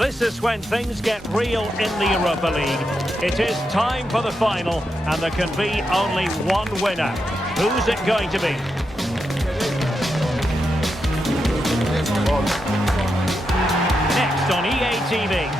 This is when things get real in the Europa League. It is time for the final, and there can be only one winner. Who's it going to be? Next on EA TV.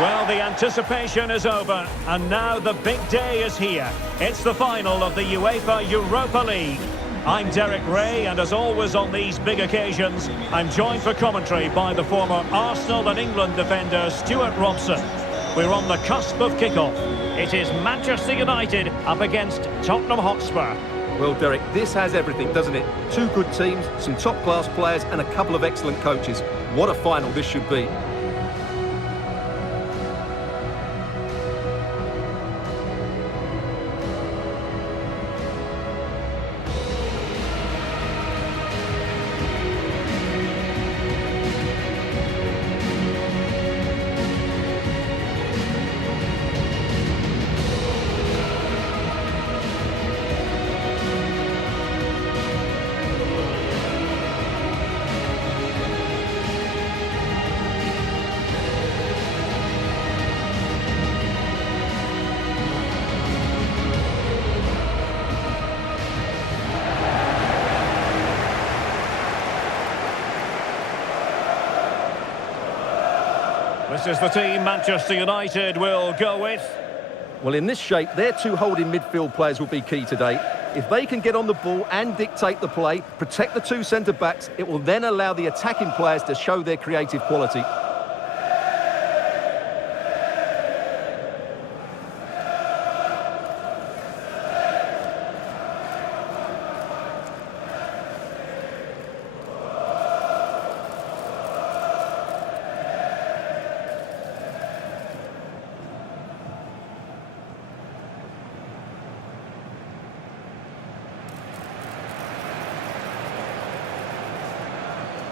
Well, the anticipation is over, and now the big day is here. It's the final of the UEFA Europa League. I'm Derek Ray, and as always on these big occasions, I'm joined for commentary by the former Arsenal and England defender Stuart Robson. We're on the cusp of kickoff. It is Manchester United up against Tottenham Hotspur. Well, Derek, this has everything, doesn't it? Two good teams, some top-class players, and a couple of excellent coaches. What a final this should be. This is the team Manchester United will go with. Well, in this shape, their two holding midfield players will be key today. If they can get on the ball and dictate the play, protect the two centre-backs, it will then allow the attacking players to show their creative quality.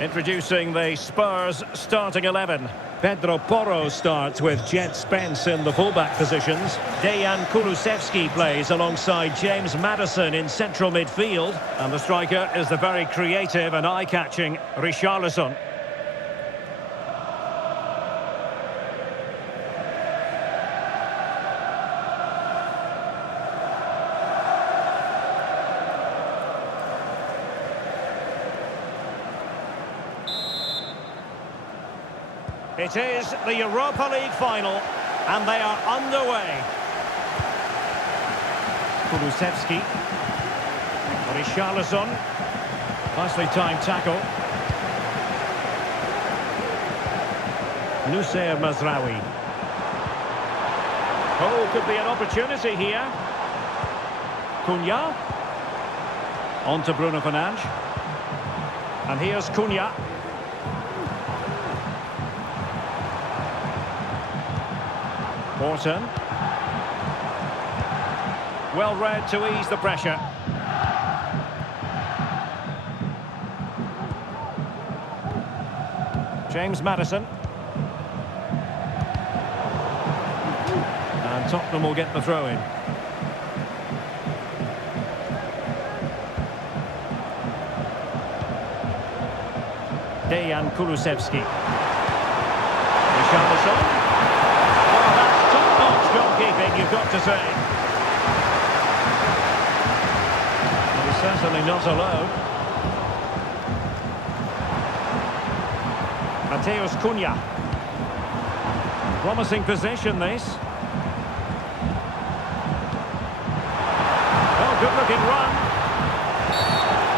Introducing the Spurs starting 11. Pedro Porro starts with Jed Spence in the fullback positions. Dejan Kulusevski plays alongside James Maddison in central midfield. And the striker is the very creative and eye-catching Richarlison. It is the Europa League final, and they are underway. Kulusevski. Richarlison. Nicely timed tackle. Noussair Mazraoui. Oh, could be an opportunity here. Cunha. On to Bruno Fernandes. And here's Cunha. Wharton. Well read to ease the pressure. James Maddison. And Tottenham will get the throw-in. Dejan Kulusevski. Richarlison. Goalkeeping, you've got to say. Well, he's certainly not alone. Matheus Cunha. Promising position, this. Oh, good-looking run.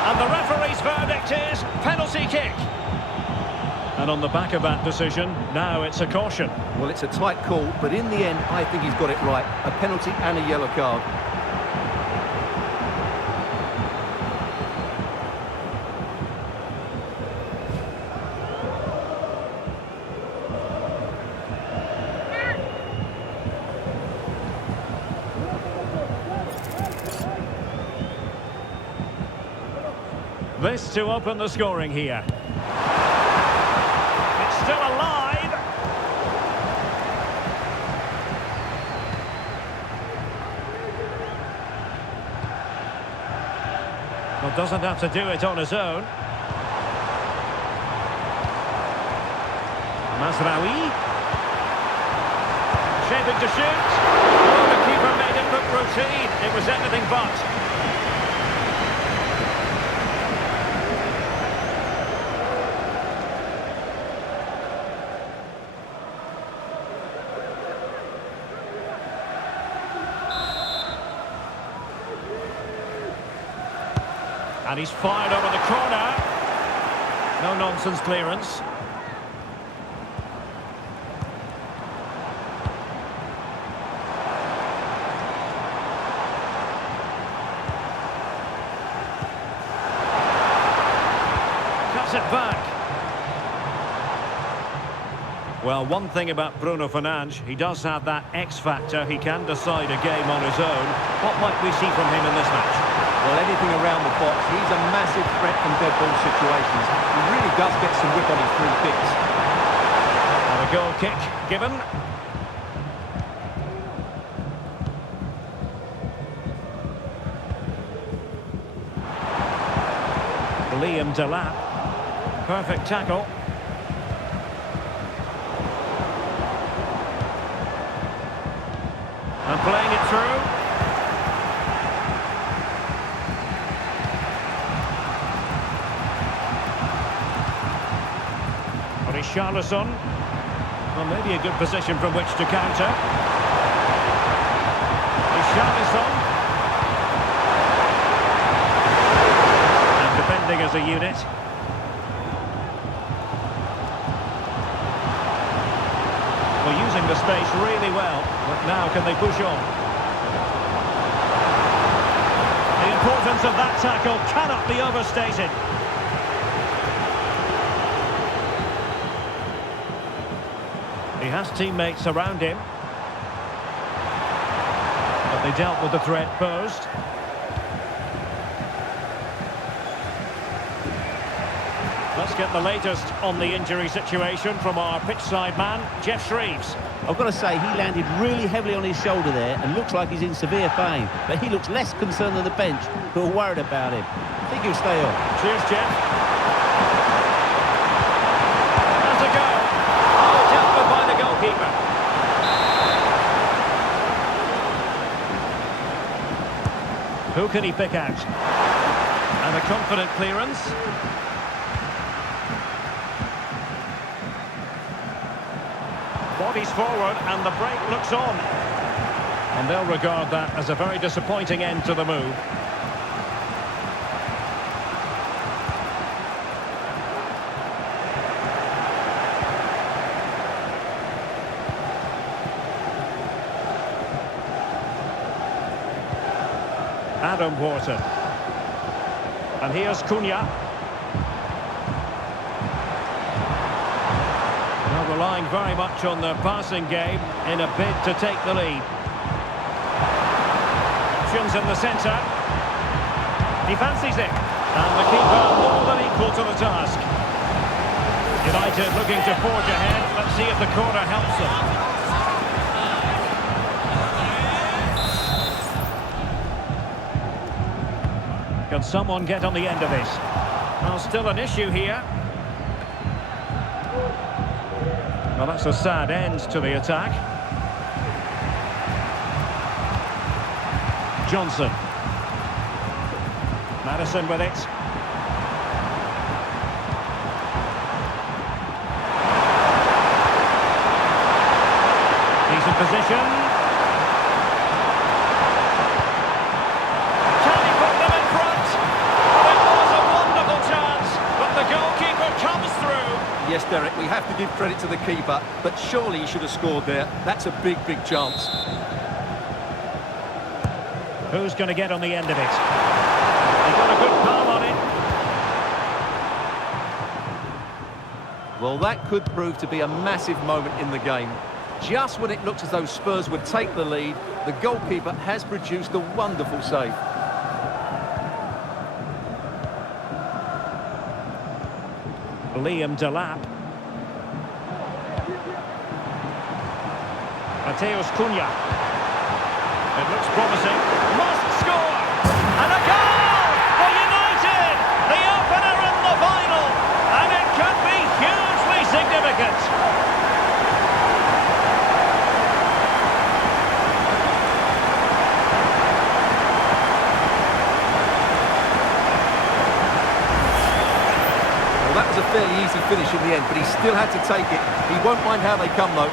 And the referee's verdict is penalty kick. And on the back of that decision, now it's a caution. Well, it's a tight call, but in the end, I think he's got it right. A penalty and a yellow card. This to open the scoring here. Still alive. Well, doesn't have to do it on his own. Masraoui. Shaping to shoot. Oh, the keeper made it look routine. It was anything but. And he's fired over the corner. No nonsense clearance. Cuts it back. Well, one thing about Bruno Fernandes, he does have that X factor. He can decide a game on his own. What might we see from him in this match? Well, anything around the box, he's a massive threat from dead ball situations. He really does get some whip on his free kicks. And a goal kick given. Delap. Perfect tackle. And playing it through. Richarlison. Well, maybe a good position from which to counter. Richarlison. And defending as a unit. Well, using the space really well, but now can they push on? The importance of that tackle cannot be overstated. He has teammates around him. But they dealt with the threat posed. Let's get the latest on the injury situation from our pitchside man, Jeff Shreves. I've got to say, he landed really heavily on his shoulder there and looks like he's in severe pain. But he looks less concerned than the bench, who are worried about him. I think he'll stay on. Cheers, Jeff. That's a goal. Oh, dealt with by the goalkeeper. Who can he pick out? And a confident clearance. Bodies forward and the break looks on. And they'll regard that as a very disappointing end to the move. Wharton. And here's Cunha. Now relying very much on their passing game in a bid to take the lead. Options in the centre. He fancies it. And the keeper more than equal to the task. United looking to forge ahead. Let's see if the corner helps them. Can someone get on the end of this? Well, still an issue here. Well, that's a sad end to the attack. Johnson. Madison with it. Decent position. Yes, Derek, we have to give credit to the keeper, but surely he should have scored there. That's a big, big chance. Who's going to get on the end of it? He got a good palm on it. Well, that could prove to be a massive moment in the game. Just when it looks as though Spurs would take the lead, the goalkeeper has produced a wonderful save. Delap. Mateus Cunha. It looks promising. Must score! And a goal for United! The opener in the final! And it could be hugely significant. a fairly easy finish in the end, but he still had to take it. He won't mind how they come, though.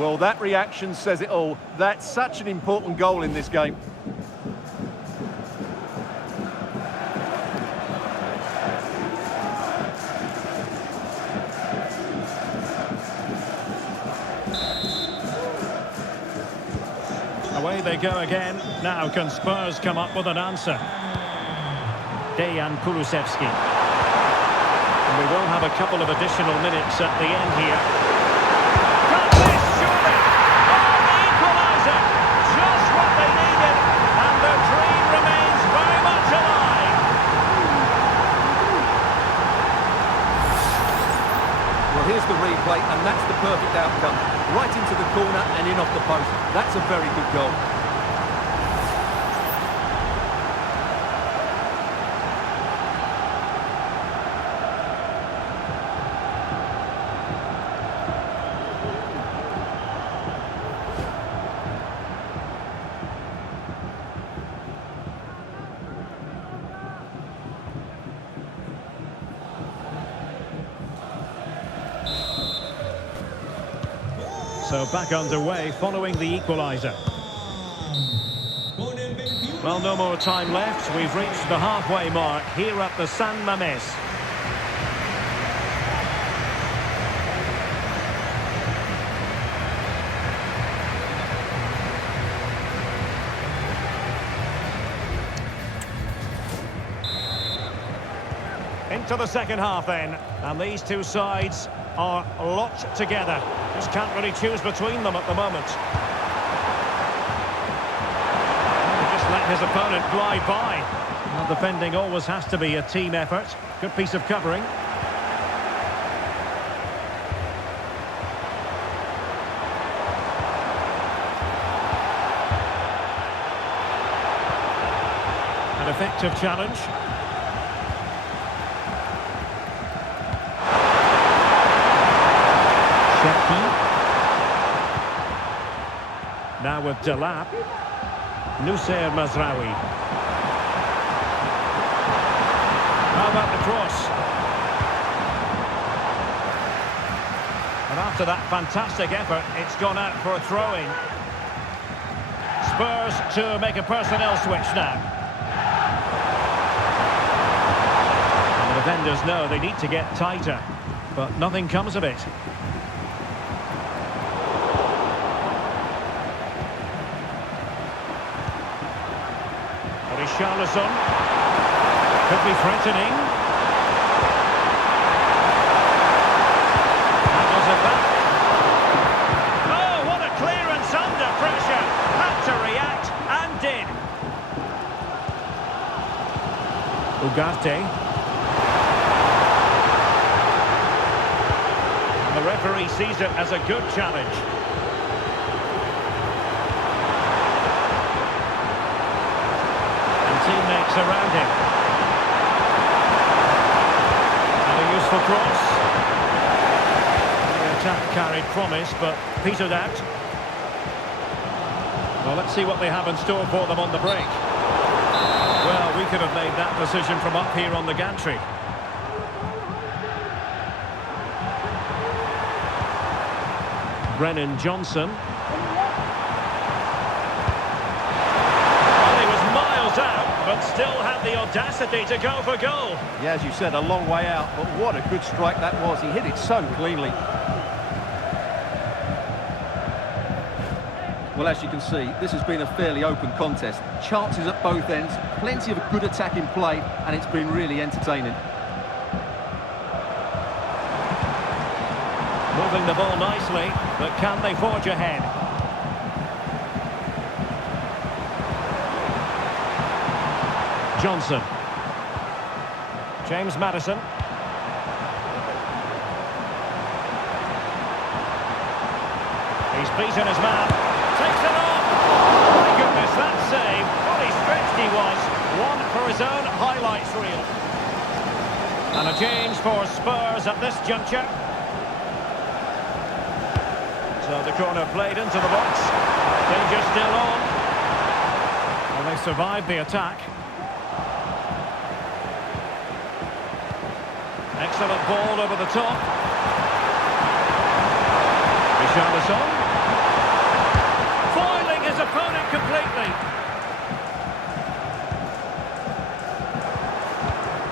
Well, that reaction says it all. That's such an important goal in this game. Away they go again. Now can Spurs come up with an answer? Dejan Kulusevski. And we will have a couple of additional minutes at the end here. Got this, surely! Oh, the equaliser! Just what they needed, and the dream remains very much alive. Well, here's the replay, and that's the perfect outcome. Right into the corner and in off the post. That's a very good goal. So back underway following the equaliser. Well, no more time left. We've reached the halfway mark here at the San Mamés. Into the second half then, and these two sides are locked together. Just can't really choose between them at the moment. Just let his opponent glide by. Well, defending always has to be a team effort. Good piece of covering. An effective challenge. Now with Delap, Nusayr Mazraoui. How about the cross? And after that fantastic effort, it's gone out for a throw-in. Spurs to make a personnel switch now. And the defenders know they need to get tighter, but nothing comes of it. Charlison could be threatening. That was it back. Oh, what a clearance under pressure. Had to react and did. Ugarte. And the referee sees it as a good challenge. Teammates around him. And a useful cross. The attack carried promise, but petered out. Well, let's see what they have in store for them on the break. Well, we could have made that decision from up here on the gantry. Brennan Johnson. But still had the audacity to go for goal. Yeah, as you said, a long way out, but what a good strike that was. He hit it so cleanly. Well, as you can see, this has been a fairly open contest. Chances at both ends, plenty of good attacking play, and it's been really entertaining. Moving the ball nicely, but can they forge ahead? Johnson. James Maddison. He's beaten his man. Takes it off. Oh my goodness, that save. What he stretched he was. One for his own highlights reel. And a change for Spurs at this juncture. So the corner played into the box. Danger still on. Well, they survived the attack. Excellent ball over the top. Richarlison. Foiling his opponent completely.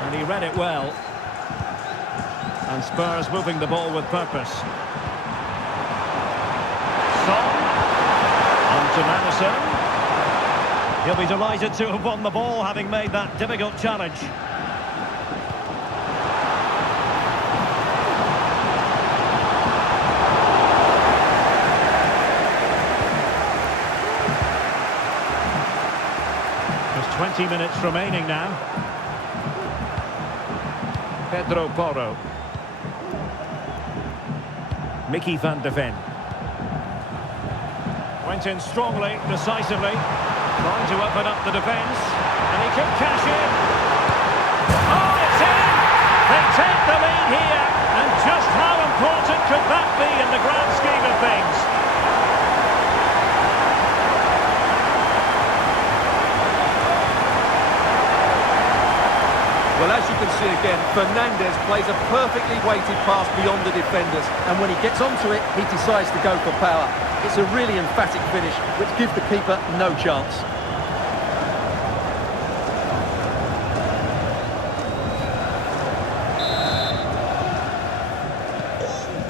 And he read it well. And Spurs moving the ball with purpose. Son. On to Madison. He'll be delighted to have won the ball, having made that difficult challenge. There's 20 minutes remaining now. Pedro Porro. Mickey van de Ven. Went in strongly, decisively. Trying to open up the defence. And he could cash in. Oh, it's in! They take the lead here. And just how important could that be in the grand scheme of things? Well, as you can see again, Fernandes plays a perfectly weighted pass beyond the defenders, and when he gets onto it, he decides to go for power. It's a really emphatic finish, which gives the keeper no chance.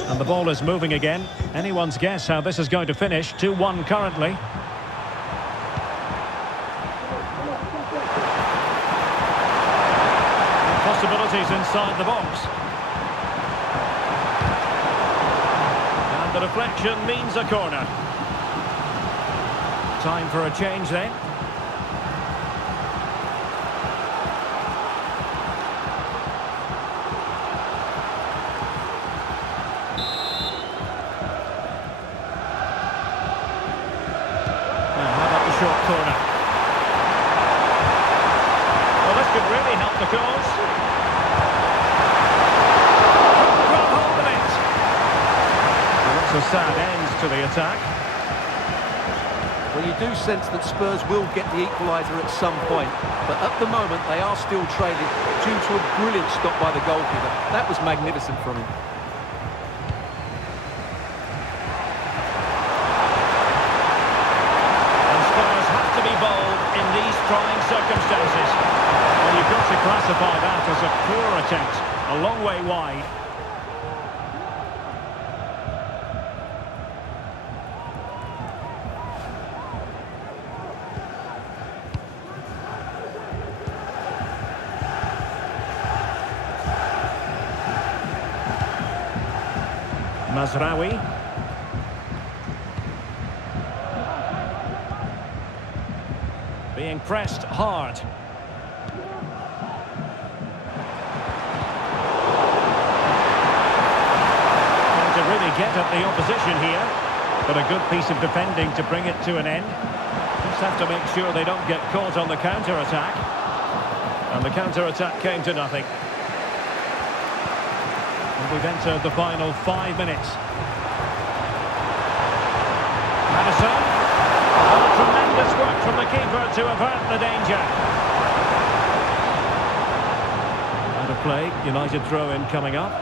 And the ball is moving again. Anyone's guess how this is going to finish. 2-1 currently. Possibilities inside the box. And the deflection means a corner. Time for a change then. Now, how about the short corner? Well, this could really help the cause. A sad end to the attack. Well, you do sense that Spurs will get the equaliser at some point, but at the moment they are still trailing due to a brilliant stop by the goalkeeper. That was magnificent from him. And Spurs have to be bold in these trying circumstances. Well, you've got to classify that as a poor attempt, a long way wide. Mazraoui. Being pressed hard. Trying to really get at the opposition here. But a good piece of defending to bring it to an end. Just have to make sure they don't get caught on the counter-attack. And the counter-attack came to nothing. And we've entered the final 5 minutes. Madison. Oh, tremendous work from the keeper to avert the danger. Out of play, United throw-in coming up.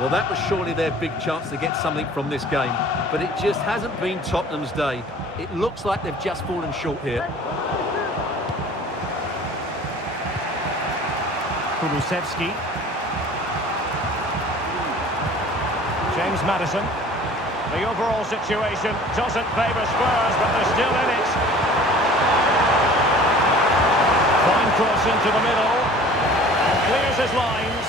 Well, that was surely their big chance to get something from this game, but it just hasn't been Tottenham's day. It looks like they've just fallen short here. Kulusevski. James Madison. The overall situation doesn't favour Spurs, but they're still in it. Fine cross into the middle. And clears his lines.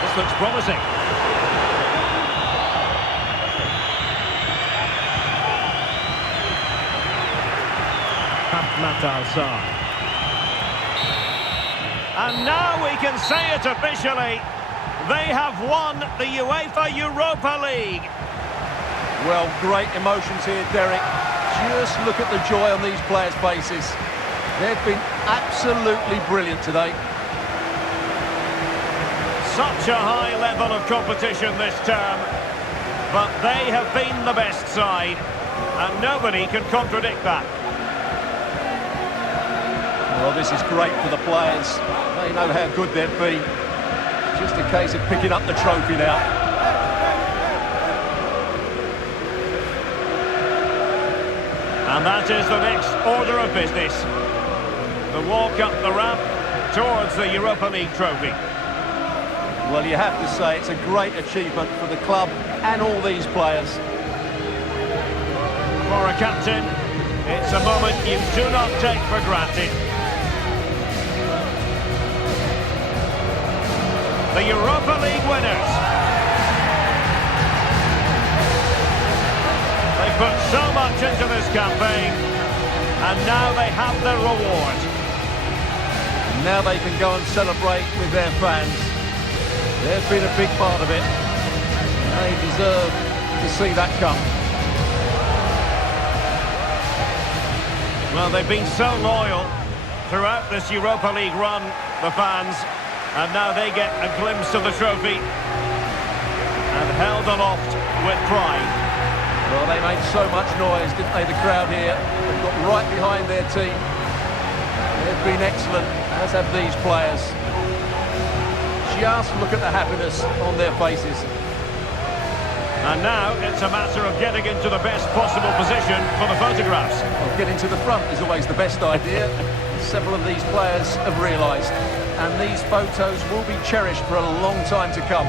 This looks promising. Matal. And now we can say it officially. They have won the UEFA Europa League. Well, great emotions here, Derek. Just look at the joy on these players' faces. They've been absolutely brilliant today. Such a high level of competition this term. But they have been the best side, and nobody can contradict that. Well, this is great for the players. They know how good they've been. Just a case of picking up the trophy now. And that is the next order of business. The walk up the ramp towards the Europa League trophy. Well, you have to say it's a great achievement for the club and all these players. For a captain, it's a moment you do not take for granted. The Europa League winners. They put so much into this campaign, and now they have their reward. Now they can go and celebrate with their fans. They've been a big part of it. They deserve to see that come. Well, they've been so loyal throughout this Europa League run, the fans, and now they get a glimpse of the trophy and held aloft with pride. Well, they made so much noise, didn't they, the crowd here? They've got right behind their team. They've been excellent, as have these players. Just look at the happiness on their faces. And now it's a matter of getting into the best possible position for the photographs. Well, getting to the front is always the best idea. Several of these players have realised. And these photos will be cherished for a long time to come.